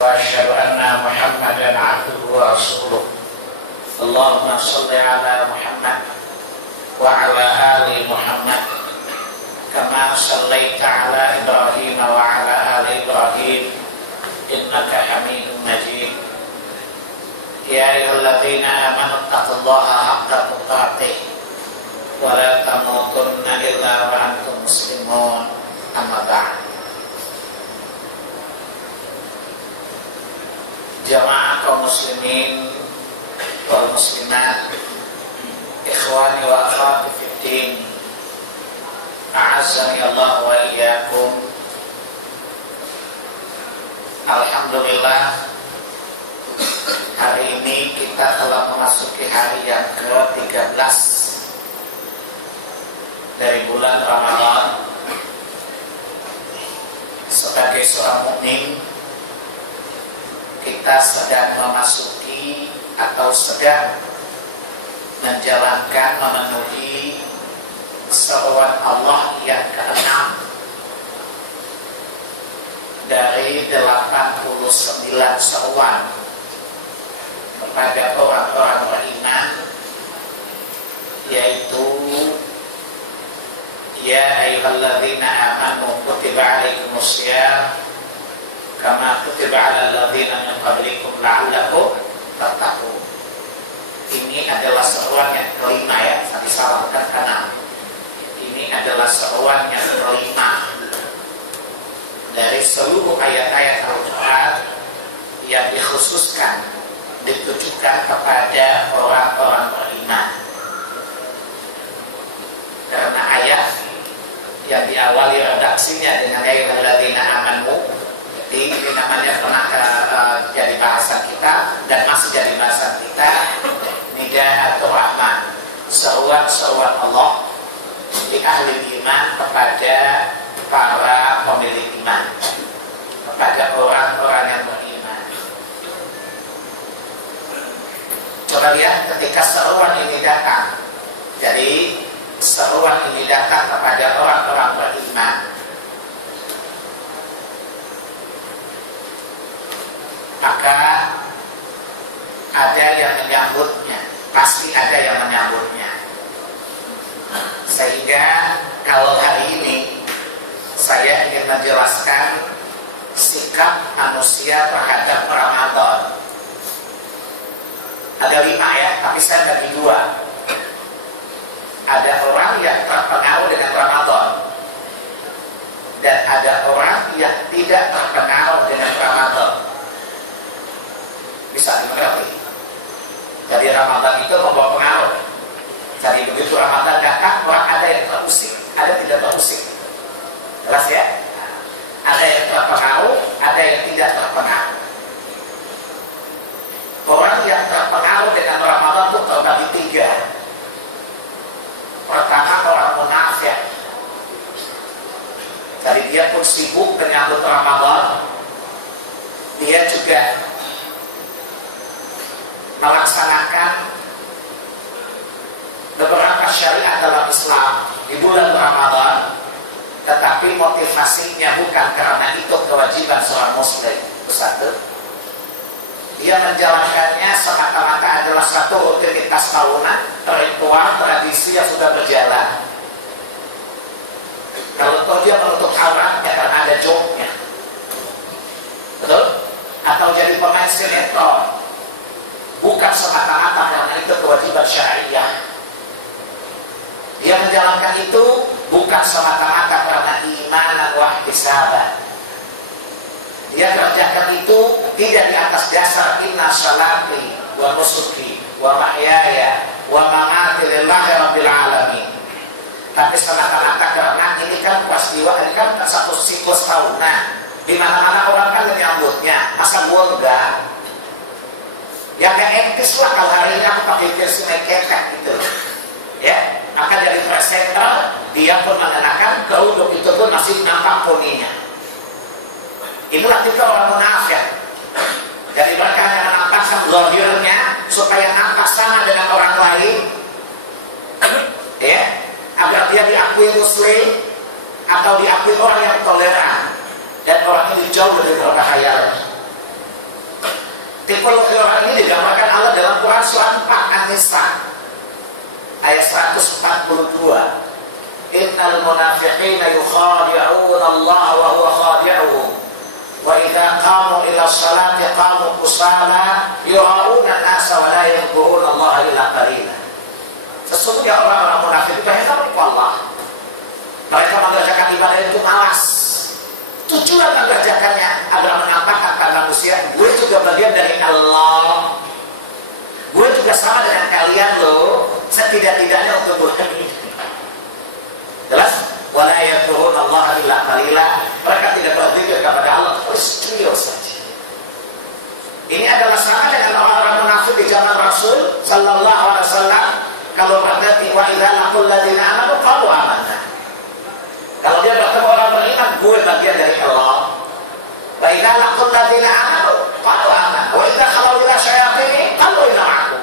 وأشهد أن محمدا عبده ورسوله اللهم صل على محمد وعلى آل محمد كما صليت على إبراهيم وعلى آل إبراهيم إنك حميد مجيد يا أيها الذين آمنوا اتقوا الله حق تقاته ولا تموتن إلا وأنتم مسلمون أما بعد. Jamaah kaum muslimin wal muslimat, ikhwani wa akhwati fid din, a'azzani Allah wa iyyakum. Alhamdulillah, hari ini kita telah memasuki hari yang ke-13 dari bulan Ramadan. Sebagai seorang mukmin, kita sedang memasuki atau sedang menjalankan, memenuhi seruan Allah yang ke-6 dari 89 seruan kepada orang-orang beriman, yaitu ya ayyuhalladzina amanu kutiba alaikumussyiyam kama kutiba 'alal ladzina min qablikum la'allakum tattaqun. Ini adalah seruan yang kelima, ya, tadi salah, bukan keenam. Ini adalah seruan yang kelima dari seluruh ayat-ayat Al-Quran yang dikhususkan, ditujukan kepada orang-orang beriman. Karena ayat yang diawali redaksinya dengan ya ayyuhalladzina amanu, ini namanya pernah jadi bahasan kita dan masih jadi bahasan kita. Nidaatul Rahman, seruan-seruan Allah di ahli iman kepada para pemilik iman, kepada orang-orang yang beriman. Coba lihat ketika seruan ini datang. Jadi seruan ini datang kepada orang-orang beriman, maka ada yang menyambutnya, pasti ada yang menyambutnya. Sehingga kalau hari ini saya ingin menjelaskan sikap manusia terhadap Ramadan. Ada 5, ya, tapi saya bagi 2. Ada orang yang terpengaruh dengan Ramadan dan ada orang yang tidak terpengaruh dengan Ramadan. Bisa dimengerti. Jadi Ramadan itu membawa pengaruh. Jadi begitu Ramadan datang, orang ada yang terusik, ada yang tidak terusik. Jelas, ya? Ada yang terpengaruh, ada yang tidak terpengaruh. Orang yang terpengaruh dengan Ramadan itu terbagi 3. Pertama, orang munafik. Jadi dia pun sibuk menyambut Ramadan. Dia juga melaksanakan beberapa syariat dalam Islam di bulan Ramadan, tetapi motivasinya bukan karena itu kewajiban seorang muslim. Itu satu. Dia menjalankannya semata-mata adalah satu rutinitas tahunan, ritual, tradisi yang sudah berjalan. Kalau dia menutup auratnya karena ada joke-nya, betul? Atau jadi pemain sinetron, bukan semata-mata karena itu kewajiban syariah. Dia menjalankan itu bukan semata-mata karena imanan wa ihtisaban. Dia kerjakan itu tidak di atas dasar inna salati wa nusuki wa mahyaya wa mamati lillahi rabbil alamin. Tapi semata-mata karena ini kan peristiwa, ini kan satu siklus tahunan. Di mana-mana orang kan menyambutnya. Masa gua enggak? Ya gak etis lah kalau hari ini aku pakai jersey Nike gitu, ya. Akan jadi presenter, dia pun mengenakan gaun itu pun masih nampak poninya. Inilah tipe orang munafik. Jadi mereka hanya menampakkan zahirnya supaya nampak sama dengan orang lain, ya, agar dia diakui muslim atau diakui orang yang toleran, dan orang ini jauh lebih berbahaya. Tipologi orang ini digambarkan Allah dalam Quran surah 4 An-Nisa ayat 142. Innal munafiqina yukhadi'una Allah wa huwa khadi'uhum wa idza qamu ila sholati qamu kusala yura'una an-nasa wa la yadhkuruna Allah illa qalila. Sesungguhnya orang-orang munafik itu hanya takut Allah. Mereka mengerjakan ibadah itu malas. Tujuan mengerjakannya agar menampakkan kepada manusia, gue juga bagian dari Allah. Gue juga sama dengan kalian loh. Setidak-tidaknya untuk gue. Jelas? Wala yadhkuruna Allah illa qalila. Mereka tidak berzikir kepada Allah kecuali saja. Ini adalah sama dengan orang-orang munafik di zaman Rasul sallallahu alaihi wasallam. Kalau berarti wa idza laqul ladzina amanu qalu amanna. Kalau dia bertemu orang beriman, gue bagian dari Allah. Wa idza laqul ladzina amanu qalu amanna. Wa idza khalu ila syayatin qalu inna ma'akum.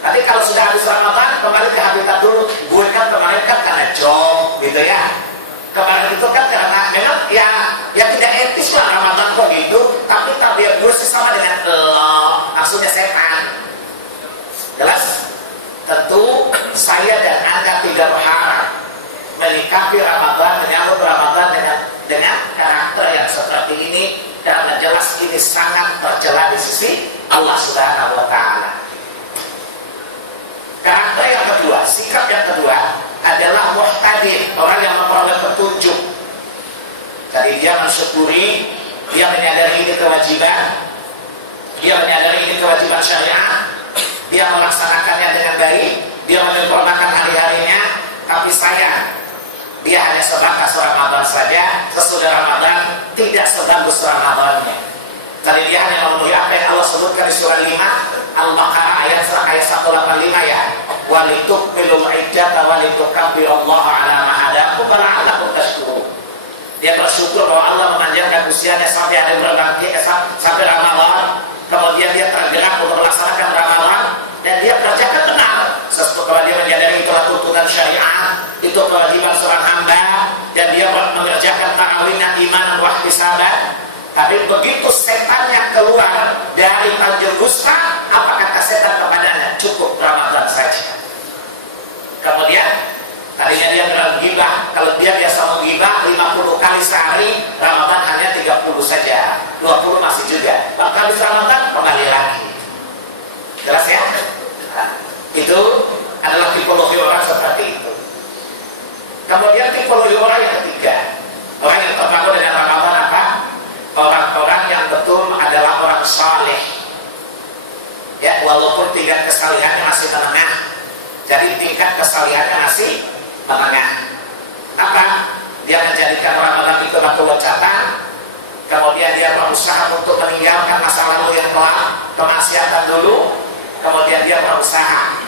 Nanti kalau sudah habis Ramadan, kembali ke habitat dulu. Gue kan kemarin kan karena job, gitu ya. Kemarin itu kan karena memang ya tidak etis lah Ramadan kok gitu. Tapi tabiat gue sesama dengan Allah, maksudnya setan. Jelas? Tentu saya dan Anda tidak berharap menyikapi Ramadan, menyambut Ramadan dengan karakter yang seperti ini, karena jelas ini sangat tercela di sisi Allah Subhanahu wa Ta'ala. Karakter yang kedua, sikap yang kedua adalah muhtadin, orang yang memperoleh petunjuk. Jadi dia mensyukuri, dia menyadari ini kewajiban, dia menyadari ini kewajiban syariat, dia melaksanakannya dengan baik, dia menyempurnakan hari-harinya. Tapi sayang, dia hanya sebatas Ramadan saja. Sesudah Ramadan tidak sebagus Ramadannya. Tadi dia hanya memenuhi apa yang Allah sebutkan di surah 5 Al-Baqarah ayat 185 ya. Walitukmilul iddata walitukabbirullaha ala ma hadakum wa la'allakum tashkurun. Dia bersyukur bahwa Allah memanjangkan usianya sampai hari berbangkit sampai Ramadan. Kemudian dia tergerak untuk melaksanakan Ramadan dan dia kerjakan benar. Setelah dia menyadari itulah tuntunan syariat, itu kewajiban seorang hamba, dan dia mengerjakan tarawihnya imanan wa ihtisaban. Tapi begitu setannya keluar dari Tanjung Busra, apa kata setan kepadanya? Cukup Ramadan saja. Kemudian tadinya dia bergibah, kalau dia biasa menggibah 50 kali sehari, Ramadan hanya 30 saja, 20 masih juga. Maka habis Ramadan kembali lagi. Jelas ya? Nah, itu adalah tipologi orang seperti itu. Kemudian tipologi orang yang ketiga, orang yang terbangun dengan Ramadan apa? Orang-orang yang betul adalah orang saleh. Ya, walaupun tingkat kesalihannya masih menengah. Jadi tingkat kesalihannya masih menengah. Apa? Dia menjadikan Ramadan itu batu loncatan. Kemudian dia berusaha untuk meninggalkan masa lalu yang kelam, kemaksiatan dulu. Kemudian dia berusaha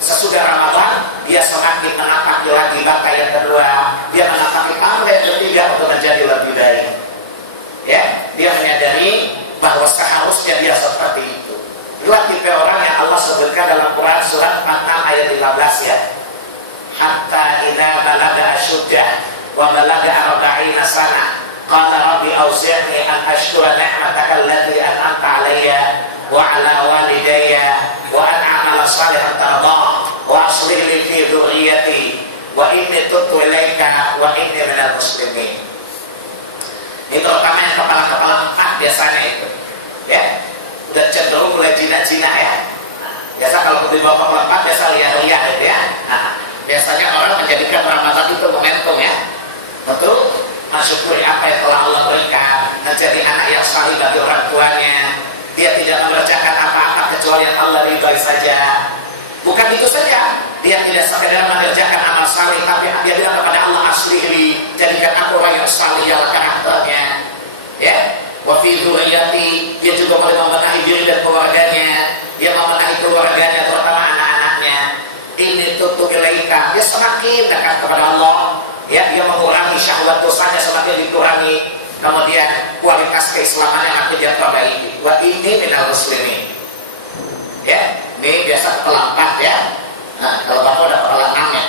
sesudah Ramadan dia semakin menapaki lagi baka yang kedua, dia menapaki pangkat yang ketiga untuk menjadi lebih baik. Ya, dia menyadari bahwa seharusnya dia seperti itu. Dua tipe orang yang Allah sebutkan dalam Quran surat 46 ayat 15 ya. Hatta idza balaga asyuddah wa balaga 40 sana qala rabbi awzi'ni an ashkura ni'mataka allati an'amta 'alayya wa 'ala walidayya wa an a'mala shalihan tardah wa aslih li fi dhurriyyati wa inni tubtu ilaika wa inni minal muslimin. Ini terutama yang kepala-kepala 4 biasanya itu, ya, udah cenderung mulai jina-jina ya. Biasa kalau di bawah kepala 4 biasa liar-liar gitu ya. Nah, biasanya orang menjadikan Ramadan itu momentum ya, untuk mensyukuri apa yang telah Allah berikan, menjadi anak yang saleh bagi orang tuanya. Dia tidak mengerjakan apa-apa kecuali yang Allah ridhai saja. Bukan itu saja, dia tidak sekedar mengerjakan amal saleh, tapi dia bilang kepada Allah, aslihli, jadikan aku orang yang saleh yang karakternya. Ya, wa fi dzurriyyati, dia juga boleh membenahi diri dan keluarganya. Dia membenahi keluarganya, terutama anak-anaknya. Ini tutup ilaika, dia semakin dekat kepada Allah. Ya, dia mengurangi syahwat dosanya semakin dikurangi. Kemudian kualitas keislamannya makin dia perbaiki. Wa ini minal muslimin. Ya, ini biasa kepala 4 ya. Nah, kalau bapak udah kepala 6 ya.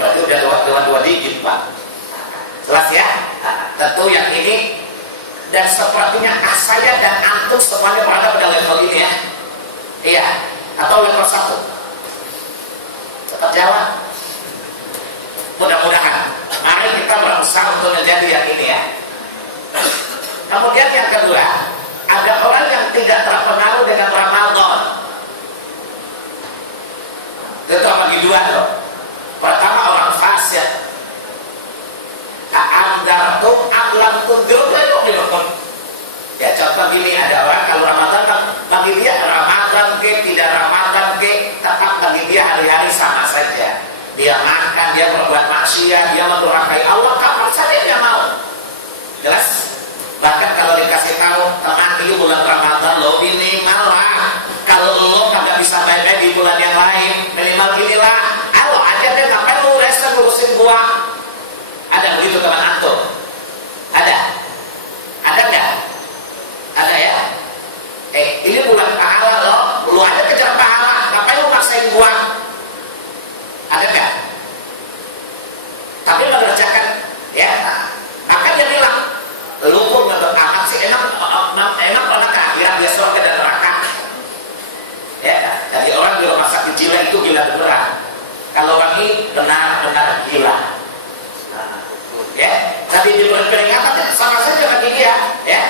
Berarti udah dua digit Pak. Jelas ya? Nah, tentu yang ini dan sepertinya saya dan antum semuanya berada pada level ini ya. Iya, atau level 1. Tetap jawab. Mudah-mudahan. Mari kita berusaha untuk menjadi yang ini ya. Kemudian yang kedua, ada orang yang tidak terpengaruh dengan Ramadan. Itu bagi dua loh. Pertama orang fasik. Ta'amdartum amlam tundur lalu. Ya contoh gini, ada orang kalau Ramadan bagi dia Ramadan ke tidak Ramadan ke tetap bagi dia hari-hari sama saja. Dia makan, dia berbuat maksiat, dia mendurhakai Allah, kapan saja dia mau. Jelas? Bahkan kalau dikasih tahu teman ini bulan Ramadan lo minimal lah. Kalau lo kagak bisa baik-baik di bulan yang lain, minimal inilah. Lo aja deh, ngapain lu resen ngurusin gua? Ada begitu teman antum? Ada? Ada nggak? Ada ya? Ini bulan pahala lo, lu aja kejar pahala, ngapain lu maksain gua? Ada nggak? Tapi mengerjakan, ya. Maka dia bilang, lu pun nggak amat sih, emang pernah keakhiran dia surga dan neraka? Ya, dari orang di rumah sakit gila itu gila beneran. Kalau orang ini benar-benar gila. Ya, tadi diberi peringatan sama saja bagi dia, ya.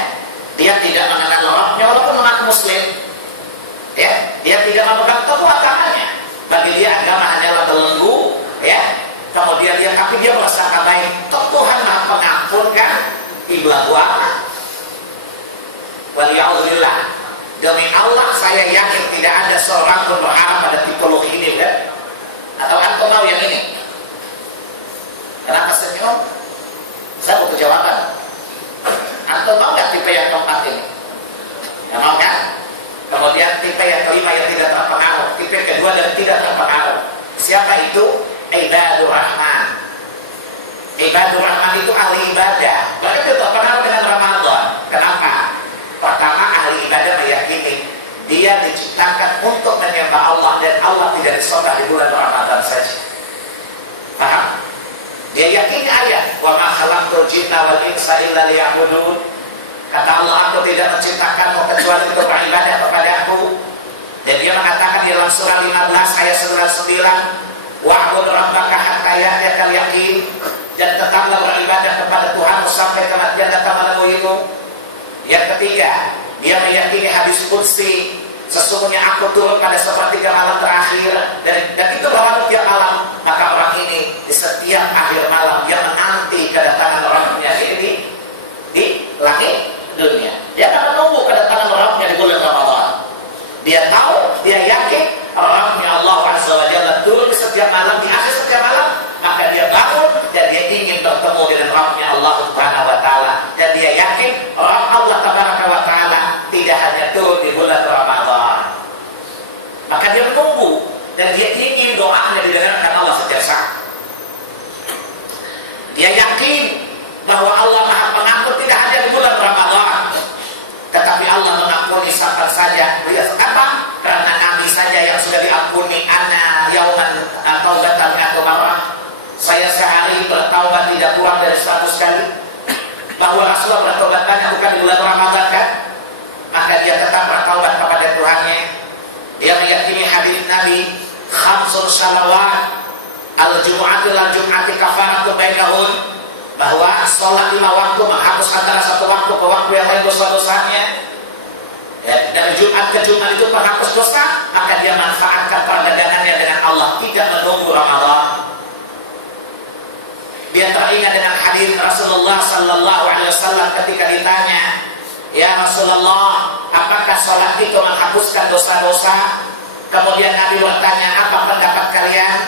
Dia tidak mengenal Rabbnya walaupun mengaku muslim. Ya, dia tidak memegang teguh agamanya. Bagi dia agama hanyalah belenggu, ya. Kemudian tapi dia merasa baik. Toh Tuhan Maha Pengampun kan? Iblah gua. Waliyahulillah. Demi Allah saya yakin tidak ada seorang pun berharap pada tipologi ini, kan? Atau antum mau yang ini? Kenapa senyum? Saya butuh jawaban. Antum mau nggak tipe yang keempat ini? Ya mau kan? Kemudian tipe yang kelima yang tidak terpengaruh, tipe kedua dan tidak terpengaruh. Siapa itu? Ibadur Rahman. Ibadur Rahman itu ahli ibadah. Mereka tidak terpengaruh dengan Ramadan. Kenapa? Pertama, ahli ibadah meyakini dia diciptakan untuk menyembah Allah dan Allah tidak disembah di bulan Ramadan saja. Paham? Dia yakini ayat wa ma khalaqtul jinna wal insa illa liya'budun. Kata Allah, aku tidak menciptakanmu kecuali untuk beribadah kepadaku. Dan dia mengatakan di dalam surah 15 ayat 9, wa'bud rabbaka hatta ya'tiyakal yaqin, dan tetaplah beribadah kepada Tuhanmu sampai kematian datang menemuimu. Yang ketiga, dia meyakini hadis qudsi, sesungguhnya aku turun pada sepertiga malam terakhir, dan itu bahwa tiap malam. Maka orang ini di setiap akhir malam dia menanti kedatangan Rabbnya di langit dunia. Dia akan menunggu kedatangan Rabbnya di bulan Ramadan. Dia tahu, dia yakin Rabbnya Allah Azza wa Jalla turun di setiap malam, di akhir setiap malam. Maka dia bangun dan dia ingin bertemu dengan Rabbnya Allah Subhanahu wa Ta'ala. Dan dia yakin Rabb Allah Tabaraka wa Ta'ala tidak hanya turun di bulan Ramadan. Maka dia menunggu dan dia ingin doanya didengarkan Allah setiap saat. Dia yakin bahwa Allah Maha Pengampun tidak hanya di bulan Ramadan, tetapi Allah mengampuni siapa saja. Apa? Karena Nabi saja yang sudah diampuni. Ana yauman taubatan mi'atu marrah. Saya sehari bertaubat tidak kurang dari 100 kali. Bahwa Rasulullah bertaubat banyak bukan di bulan Ramadan kan? Maka dia tetap bertaubat kepada Tuhannya. Dia meyakini hadis Nabi, khamsun salawat al-jumu'ati lal-jum'ati kafaratun bainahun, bahwa sholat 5 waktu menghapus antara satu waktu ke waktu yang lain dosa-dosanya. Ya, dari Jumat ke Jumat itu menghapus dosa, maka dia manfaatkan perdagangannya dengan Allah, tidak menunggu Ramadan. Dia teringat dengan hadis Rasulullah Sallallahu Alaihi Wasallam ketika ditanya, ya Rasulullah, apakah sholat itu menghapuskan dosa-dosa? Kemudian Nabi bertanya, apa pendapat kalian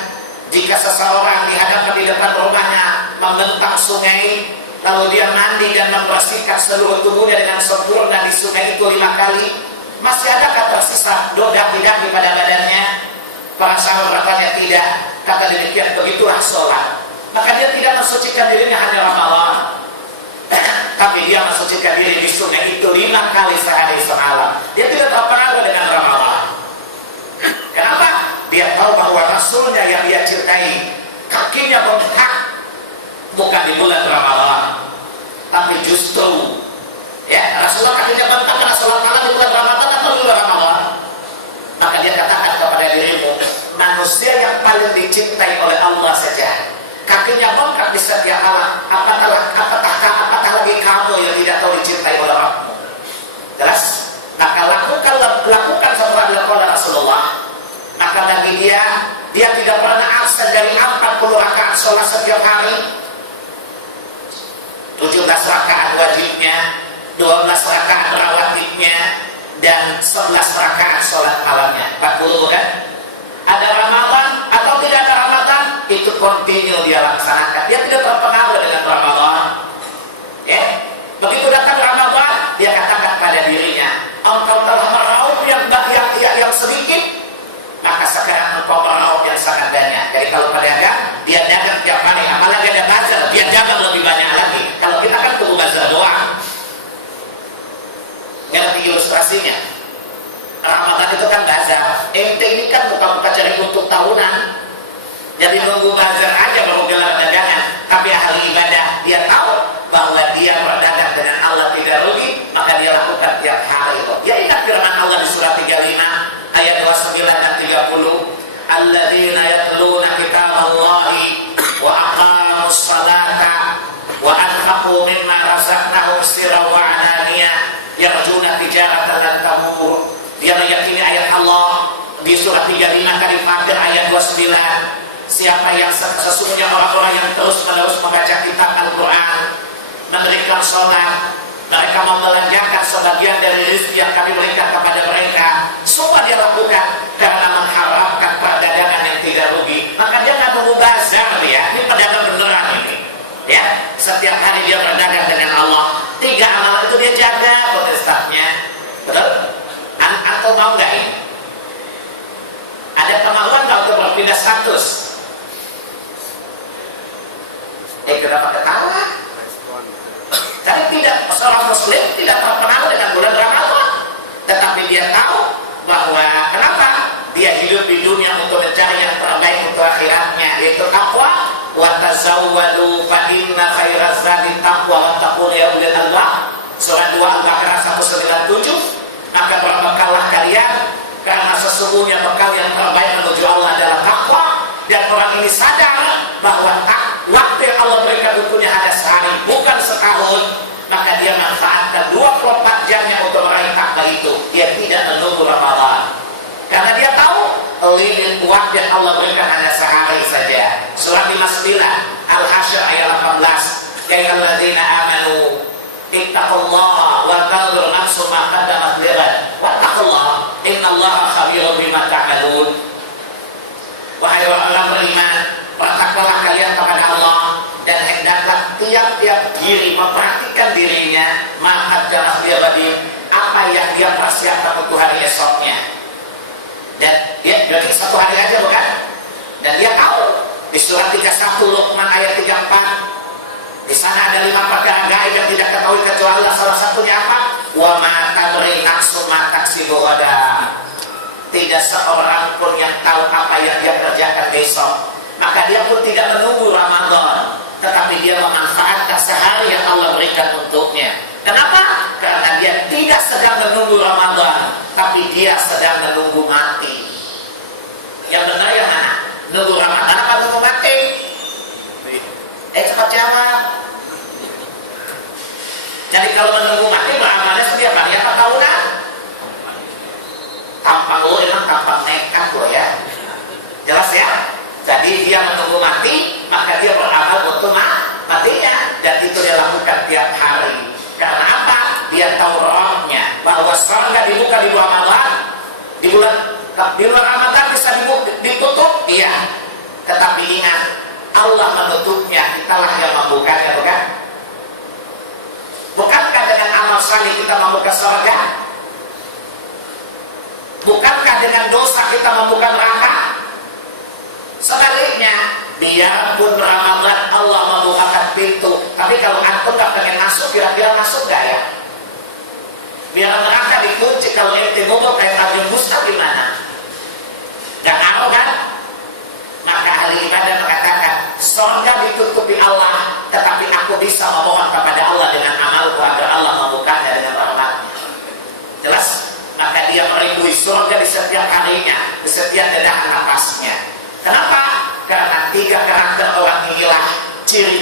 jika seseorang dihadapkan di depan rumahnya membentang sungai, lalu dia mandi dan membersihkan seluruh tubuhnya dengan sempurna di sungai itu 5 kali, masih adakah tersisa daki-daki pada badannya? Para sahabat bertanya, tidak. Kata demikian, begitulah sholat. Maka dia tidak mensucikan dirinya hanya Ramadan, tapi dia mensucikan diri di sungai itu 5 kali sehari semalam. Dia tidak terpengaruh dengan Ramadan. Kenapa? Dia tahu bahwa Rasulnya yang dia cintai kakinya bengkak bukan di bulan Ramadan, tapi justru oleh Allah saja. Kakinya bengkak di setiap malam. Apatah lagi kamu yang tidak tahu dicintai oleh Rabbmu. Jelas? Maka lakukan seperti oleh Rasulullah. Maka bagi dia tidak pernah absen dari 40 rakaat sholat setiap hari. 17 rakaat wajibnya, 12 rakaat rawatibnya, dan 11 rakaat sholat malamnya. 40 bukan? Ada Ramadan atau tidak ada Ramadan, itu kontinu dia laksanakan. Dia tidak terpengaruh dengan Ramadan. Ya, begitu datang Ramadan, dia katakan pada dirinya, engkau telah meraup yang sedikit, maka sekarang engkau meraup yang sangat banyak. Jadi kalau pedagang, dia dagang tiap hari, apalagi ada bazar, dia dagang lebih banyak lagi. Kalau kita kan tunggu bazar doang. Ngerti ilustrasinya? Ramadan itu kan bazar. Ente ini kan bukan cari untung tahunan. Jadi nunggu bazar aja baru gelar dagangan. Tapi ahli ibadah, dia tahu bahwa dia berdagang dengan Allah tidak rugi, maka dia lakukan tiap hari. Dia ingat firman Allah di surah 35 ayat 29 dan 30. Alladzina yatluna kitaballahi wa aqamus salata wa anfaqu mimma razaqnahum sirran wa alaniyah yarjuna tijaratan lan tamur. Dia meyakini ayat Allah di surah 35 kali Fatir ayat 29. Siapa yang sesungguhnya orang-orang yang terus-menerus membaca kitab Al-Quran, memberikan sholat, mereka membelanjakan sebagian dari rezeki yang kami berikan kepada mereka, semua dia lakukan karena mengharapkan perdagangan yang tidak rugi. Maka dia nggak nunggu bazar dia, ini pedagang beneran ini. Ya, setiap hari dia berdagang dengan Allah. 3 amalan itu dia jaga potestapnya. Betul? Atau mau nggak ini? Ada kemauan nggak untuk berpindah status? Kenapa ketawa? Tapi tidak, seorang muslim tidak terpengaruh dengan bulan Ramadan. Tetapi dia tahu bahwa kenapa dia hidup di dunia untuk mencari yang terbaik untuk akhiratnya, yaitu takwa. Wa tazawwadu fa inna khairaz zadi taqwa wattaqun ya ulil albab. Surah 2 Al-Baqarah 197. Maka berbekallah kalian, karena sesungguhnya bekal yang terbaik menuju Allah adalah takwa. Dan orang ini sadar bahwa waktu yang Allah berikan untuknya hanya sehari, bukan setahun. Maka dia manfaatkan 24 jamnya untuk meraih takwa itu. Dia tidak menunggu Ramadan, karena dia tahu waktu yang Allah berikan hanya sehari saja. Surah 59 Al-Hasyr ayat 18. Ya ayyuhalladzina amanu ittaqullaha wa tanzur nafsum ma qaddamat lighad wattaqullaha innallaha khabirun bima ta'malun. Wahai orang beriman, bertakwalah kalian kepada Allah, dan hendaklah tiap-tiap diri memperhatikan dirinya maka jangan dia badi apa yang dia persiapkan untuk hari esoknya. Dan dia berarti 1 hari aja bukan? Dan dia tahu di surah 31 Luqman ayat 34, di sana ada 5 perkara gaib yang tidak ketahui kecuali Allah. Salah satunya apa? Wa ma tadri nafsun ma taksibu ghadan. Tidak seorang pun yang tahu apa yang dia kerjakan besok. Maka dia pun tidak menunggu Ramadan, tetapi dia memanfaatkan sehari yang Allah berikan untuknya. Kenapa? Karena dia tidak sedang menunggu Ramadan, tapi dia sedang menunggu mati. Yang benar yang mana? Nunggu Ramadan apa nunggu mati? Cepat jawab. Jadi kalau menunggu mati beramalnya setiap hari apa tahunan? Tampang lo emang tampang nekat lo ya. Jelas ya? Jadi dia menunggu mati, maka dia beramal untuk matinya. Dan itu dia lakukan tiap hari. Karena apa? Dia tahu rohnya bahwa surga dibuka di bulan Ramadan. Di bulan Ramadan bisa ditutup, iya. Tetapi ingat, Allah menutupnya, kitalah yang membukanya, bukan? Bukankah dengan amal saleh kita membuka surga? Bukankah dengan dosa kita membuka neraka? Sebaliknya, biarpun Ramadan Allah membukakan pintu, tapi kalau antum gak pengen masuk, kira-kira masuk gak ya? Biar neraka dikunci, kalau ente ngomong kayak Nabi Musa gimana? Gak tahu kan? Maka ahli ibadah mengatakan, surga ditutupi Allah, tetapi aku bisa memohon kepada Allah dengan amalku agar Allah membukanya dengan rahmatnya. Jelas? Maka dia merindui surga di setiap harinya, di setiap dedahan napasnya. Kenapa? Karena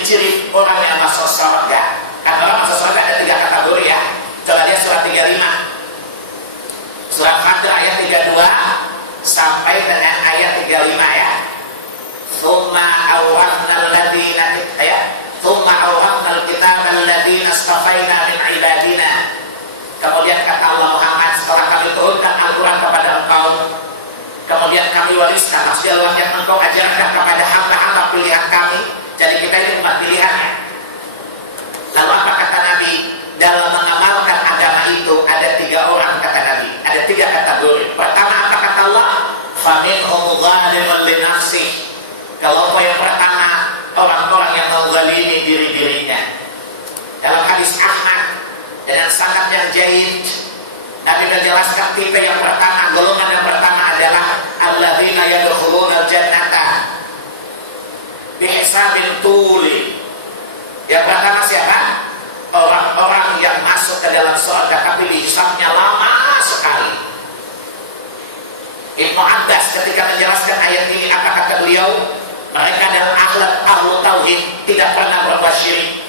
ciri-ciri orang yang masuk surga. Karena orang masuk surga ada 3 kategori ya. Coba lihat surat 35. Surat Fatir ayat 32 sampai dengan ayat 35 ya. Tsumma awrafnal ladzina tsumma awrafnal kitaba alladzina astafaina min ibadina. Kemudian kata Allah Muhammad, setelah kami turunkan Al-Quran kepada engkau, kemudian kami wariskan, maksudnya Allah yang engkau ajarkan kepada hamba-hamba pilihan kami. Jadi kita itu umat pilihannya. Lalu apa kata Nabi? Dalam mengamalkan agama itu ada 3 orang kata Nabi. Ada 3 kategori. Pertama apa kata Allah? Faminhum zalimun li nafsihi. Kelompok yang pertama orang-orang yang menzalimi diri-dirinya. Dalam hadis Ahmad dengan sanad yang jayyid, Nabi menjelaskan tipe yang pertama, golongan yang pertama adalah alladzina yadkhulunal jannata bihisabin tuli. Yang pertama siapa? Orang-orang yang masuk ke dalam surga tapi dihisabnya lama sekali. Ibnu Abbas ketika menjelaskan ayat ini apa kata beliau? Mereka adalah ahlu tauhid, tidak pernah berbuat syirik.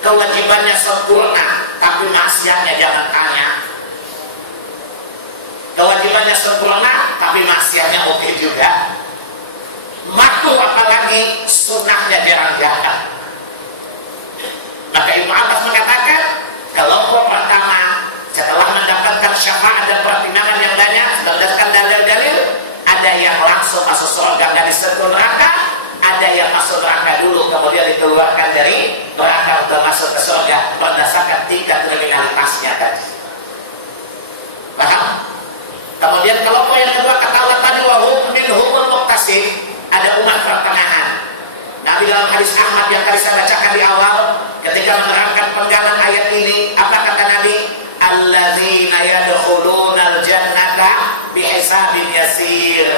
Kewajibannya sempurna, tapi maksiatnya jangan tanya. Kewajibannya sempurna, tapi maksiatnya oke juga. Makruh apalagi sunnahnya jarang-jarang. Maka Ibnu Abbas mengatakan, kelompok pertama setelah mendapatkan syafaat dan pertimbangan yang banyak, berdasarkan dalil-dalil, ada yang langsung masuk surga nggak disentuh neraka, ada yang masuk neraka dulu kemudian dikeluarkan dari neraka untuk masuk ke surga berdasarkan tingkat kriminalitasnya tadi. Paham? Kemudian kelompok yang kedua kata Allah tadi wahum minhumul muqtasid, ada umat pertengahan. Nabi dalam hadis Ahmad yang tadi saya bacakan di awal ketika menerangkan penggalan ayat ini, apa kata Nabi? Alladzina yadkhulunal jannata bihisabin yasir,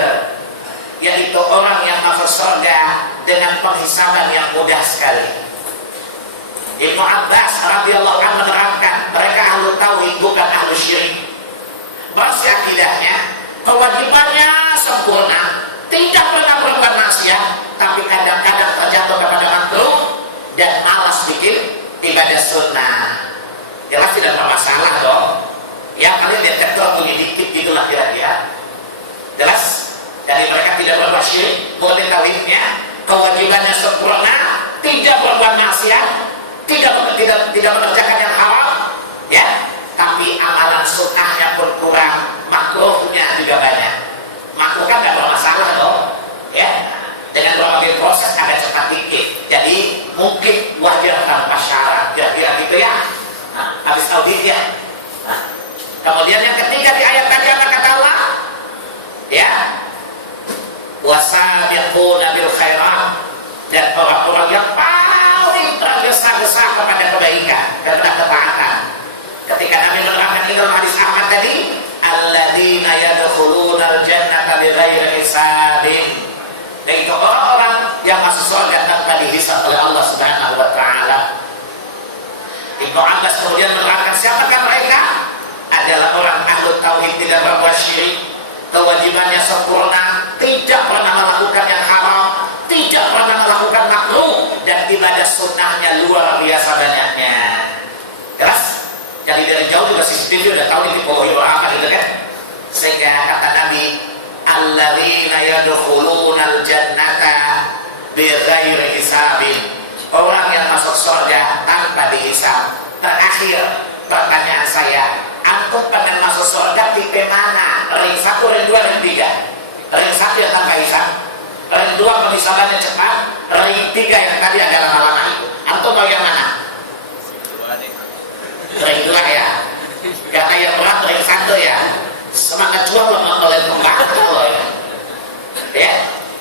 yaitu orang yang masuk surga dengan penghisaban yang mudah sekali. Ibnu Abbas radhiyallahu anhu menerangkan mereka ahlu tauhid bukan ahlu syirik. Bersih akidahnya, kewajibannya sempurna, tidak pernah berbuat maksiat, tapi kadang-kadang terjatuh kepada makruh dan malas bikin ibadah sunnah. Jelas tidak bermasalah dong. Ya kalian lihat ketua bunyi dikit gitulah kira-kira. Jelas. Jadi mereka tidak berbuat syirik, murni tauhidnya, kewajibannya sempurna, tidak berbuat maksiat, tidak mengerjakan yang haram, ya. Tapi amalan sunnahnya pun kurang, makruhnya juga banyak. Makruh kan nggak bermasalah dong, ya. Dengan berbagai proses ada cepat dikit. Jadi mungkin wajar tanpa syarat, kira-kira gitu ya. Nah, habis audit ya. Nah, kemudian yang ketiga di ayat tadi apa kata Allah? Ya. Wasabiquna bil khairat, dan orang-orang yang paling tergesa-gesa kepada kebaikan dan ketaatan. Ketika Nabi menerangkan dalam hadis Ahmad tadi, alladzina yadkhulunal jannata bighairi hisabin, yaitu orang-orang yang masuk surga tanpa dihisab oleh Allah Subhanahu wa taala. Ibnu Abbas kemudian menerangkan siapakah mereka? Adalah orang ahlu tauhid, tidak berbuat syirik, kewajibannya sempurna, tidak pernah melakukan yang haram, tidak pernah melakukan makruh, dan ibadah sunnahnya luar biasa banyaknya. Jelas? Jadi dari jauh juga CCTV udah tahu ini tipologi orang apa gitu kan? Sehingga kata Nabi, alladzina yadkhulunal jannata bighairi hisabin, orang yang masuk surga tanpa dihisab. Terakhir pertanyaan saya, antum pengen masuk surga tipe mana? Ring 1, ring 2, ring 3? Ring 1 yang tanpa hisab, ring 2 penghisabannya cepat, ring 3 yang tadi ada lama-lama itu. Antum mau yang mana? Ring 2 ya. Kata yang berat ring 1 ya. Semangat juang oleh pembantu ya. Ya,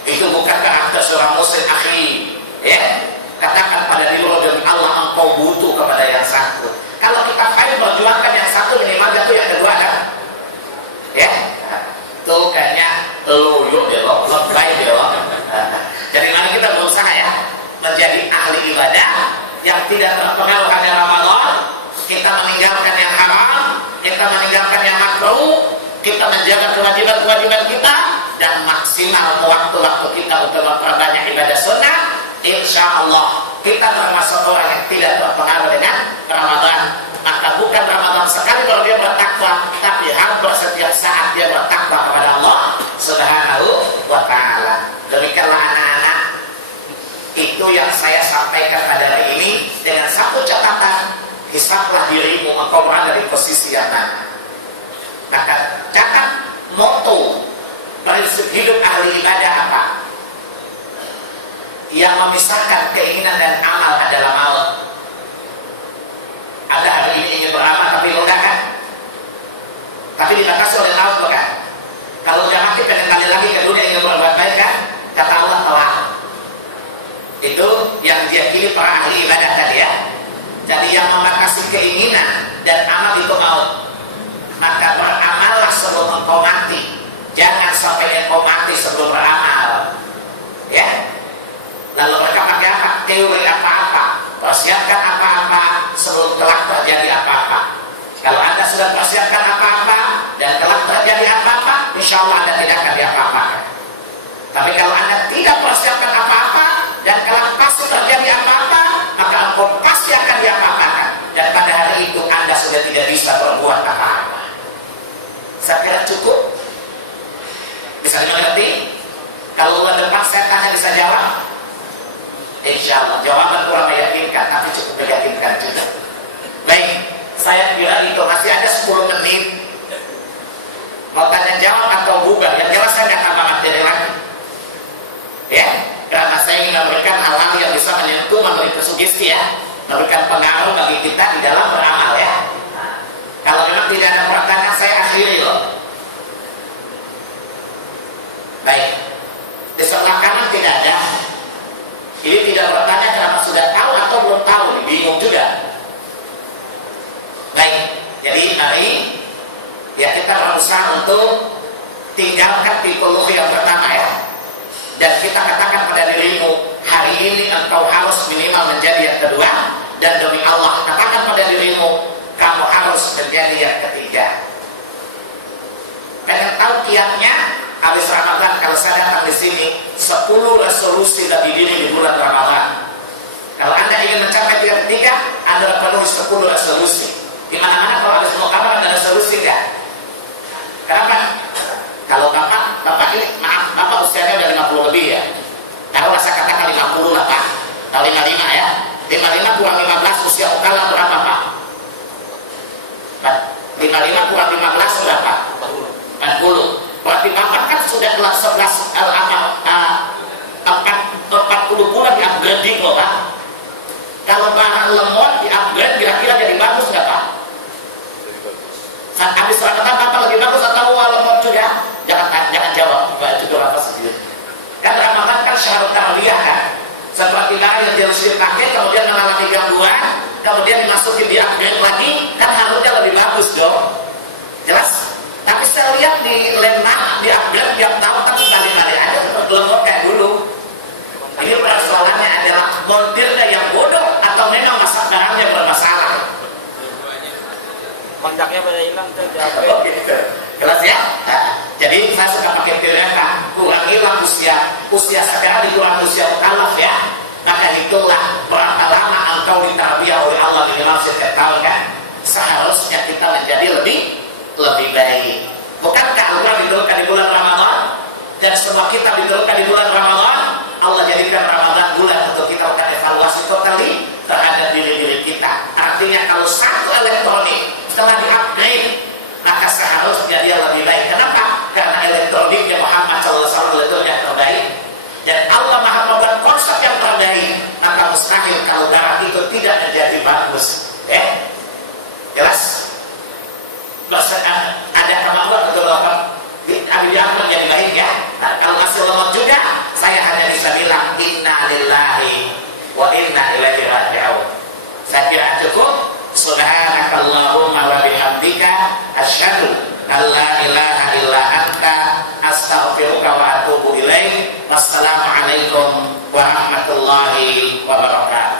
itu bukan karakter seorang muslim akhi. Ya, katakan pada diri demi Allah engkau butuh kepada yang satu. Kalau kita fight perjuangkan yang satu, minimal jatuh yang kedua kan? Ya, tuh kayaknya loyo deh lo, lebay deh lo. Jadi mari kita berusaha ya menjadi ahli ibadah yang tidak terpengaruh hanya Ramadan. Kita meninggalkan yang haram, kita meninggalkan yang makruh, kita menjaga kewajiban-kewajiban kita, dan maksimal waktu-waktu kita untuk memperbanyak ibadah sunnah. Insya Allah kita termasuk orang yang tidak berpengaruh dengan Ramadan, maka bukan Ramadan sekali baru dia bertakwa, tapi hampir setiap saat dia bertakwa kepada Allah Subhanahu wa ta'ala. Demikianlah anak-anak, itu yang saya sampaikan pada hari ini, dengan satu catatan: hisablah dirimu, engkau berada di posisi yang mana. Maka catat moto prinsip hidup ahli ibadah apa? Yang memisahkan keinginan dan amal adalah maut. Ada hari ini ingin beramal tapi enggak kan? Tapi dibatasi oleh maut bukan? Kalau udah mati pengen kembali lagi ke dunia ingin berbuat baik kan? Kata Allah telah. Itu yang diyakini para ahli ibadah tadi ya. Jadi yang membatasi keinginan dan amal itu maut. Maka beramallah sebelum engkau mati. Jangan sampai engkau mati sebelum beramal. Ya. Lalu mereka pakai apa? Teori apa-apa, persiapkan apa-apa sebelum kelak terjadi apa-apa. Kalau Anda sudah persiapkan apa-apa dan kelak terjadi apa-apa, insya Allah Anda tidak akan diapa-apakan. Tapi kalau Anda tidak persiapkan apa-apa dan kelak pasti terjadi apa-apa, maka engkau pasti akan diapa-apakan. Dan pada hari itu Anda sudah tidak bisa berbuat apa-apa. Saya kira cukup. Bisa dimengerti? Kalau bulan depan saya tanya bisa jawab? Insya Allah jawaban kurang meyakinkan, tapi cukup meyakinkan juga. Baik, saya kira itu masih ada 10 menit. Mau tanya jawab atau bubar? Yang jelas saya nggak tambah materi lagi. Ya, karena saya ingin memberikan hal-hal yang bisa menyentuh, memberi sugesti ya, memberikan pengaruh bagi kita di dalam beramal ya. Kalau memang tidak ada pertanyaan, saya akhiri loh. Baik, di sebelah kanan tidak ada. Ini tidak bertanya karena sudah tahu atau belum tahu, bingung juga. Baik, jadi mari ya kita berusaha untuk tinggalkan tipologi yang pertama ya. Dan kita katakan pada dirimu, hari ini engkau harus minimal menjadi yang kedua. Dan demi Allah, katakan pada dirimu, kamu harus menjadi yang ketiga. Pengen tahu kiatnya? Habis Ramadan kalau saya datang di sini 10 resolusi bagi diri di bulan Ramadan. Kalau Anda ingin mencapai yang ketiga, Anda penuhi 10 resolusi. Di mana-mana kalau habis muktamar ada resolusi enggak? Kenapa? Kalau Bapak ini, maaf, Bapak usianya udah 50 lebih ya. Kalau saya katakan 50 lah Pak. Atau 55 ya. 55 kurang 15 usia ukala berapa Pak? 55 kurang 15 berapa? 40. Berarti Bapak kan sudah kelas 11 40 bulan di upgrading loh Pak. Kalau barang lemot di upgrade kira-kira jadi bagus nggak Pak? Saat habis Ramadan Bapak lebih bagus atau lemot juga? Jangan jawab Pak, itu berapa sendiri. Kan Ramadan kan syarat tarbiyah kan. Seperti yang dia harus dipakai kemudian mengalami gangguan, kemudian dimasukin di upgrade lagi, kan harusnya lebih bagus dong. Jelas? Tapi saya lihat di Lemah, di upgrade tiap tahun kan kali-kali ada lemot kayak dulu. Ini persoalannya adalah montirnya yang bodoh atau memang masak barangnya bermasalah. Kontaknya pada hilang tuh. Oh gitu. Jelas ya? Nah, jadi saya suka pakai teori kan, kurangilah usia sekarang dikurangi usia mukallaf ya. Maka itulah berapa lama engkau ditarbiyah oleh Allah minimal setiap tahun kan. Seharusnya kita menjadi lebih baik. Bukankah Allah diturunkan di bulan Ramadan dan semua kita diturunkan di bulan Ramadan? Allah jadikan Ramadan bulan untuk kita lakukan evaluasi totali terhadap diri kita. Artinya kalau satu elektronik setelah di-upgrade, maka seharusnya dia lebih baik. Kenapa? Karena elektroniknya Muhammad SAW itu yang terbaik. Dan Allah Maha membuat konsep yang terbaik. Maka mustahil kalau darah itu tidak menjadi bagus. Jelas? Ada kemampuan untuk melakukan abidang menjadi baik ya. Nah, kalau masih lemot juga, saya hanya bisa bilang inna lillahi wa inna ilaihi raji'un. Saya kira cukup. Subhanakallahumma wa bihamdika asyhadu an la ilaha illa anta astaghfiruka wa atubu ilaik. Wassalamualaikum warahmatullahi wabarakatuh.